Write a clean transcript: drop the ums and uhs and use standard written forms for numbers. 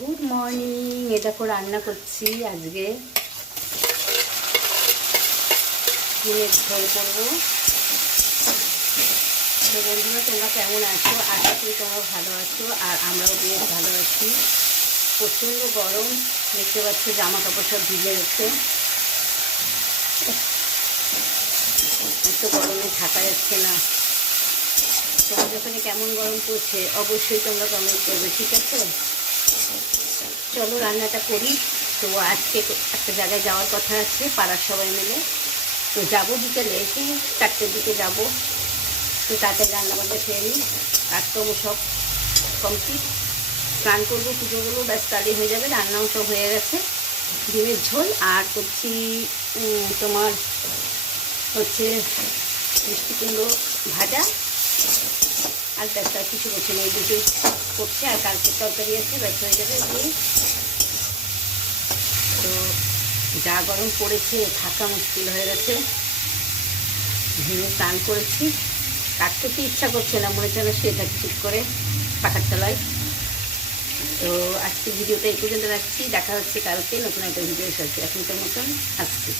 Good morning. এ দেখো রান্না করছি আজকে ডিমের ঝোল করবো। তো বন্ধুরা, তোমরা কেমন আছো? আশা করি তোমরা ভালো আছো, আর আমরাও বেশ ভালো আছি। প্রচণ্ড গরম, দেখতে পাচ্ছ জামা কাপড় সব ভিজে গেছে। এত গরমে থাকা যাচ্ছে না। তোমাদের ওখানে কেমন গরম পড়ছে অবশ্যই তোমরা কমেন্ট করবে, ঠিক আছে? চলো রান্নাটা করি। তো আজকে একটা জায়গায় যাওয়ার কথা আছে পাড়ার সবাই মিলে। তো যাবো বিকেলে, সেই 4টের দিকে যাব। তো তাড়াতাড়ি রান্নাবান্না খেয়ে নিই, কাজকর্ম সব কমপ্লিট। স্নান করবো, পুজো করবো, ব্যাস তাড়ি হয়ে যাবে। রান্নাও সব হয়ে গেছে। ডিমের ঝোল আর করছি তোমার হচ্ছে মিষ্টি কুমড়ো ভাজা, আর ব্যাস আর কিছু করছে না। এই দুটোই করছে, আর কালকের তরকারি আছে, ব্যাস হয়ে যাবে দিয়ে। তো যা গরম পড়েছে, থাকা মুশকিল হয়ে গেছে। ভেঙে স্নান করেছি, কাজ করতে ইচ্ছা করছে না, মনে হচ্ছে না শুয়ে থাকি চুপ করে পাখার তলায়। তো আজকে ভিডিওটা এই পর্যন্ত রাখছি। দেখা হচ্ছে কালকে নতুন একটা ভিডিওর সাথে। এখনকার মতন আসছি।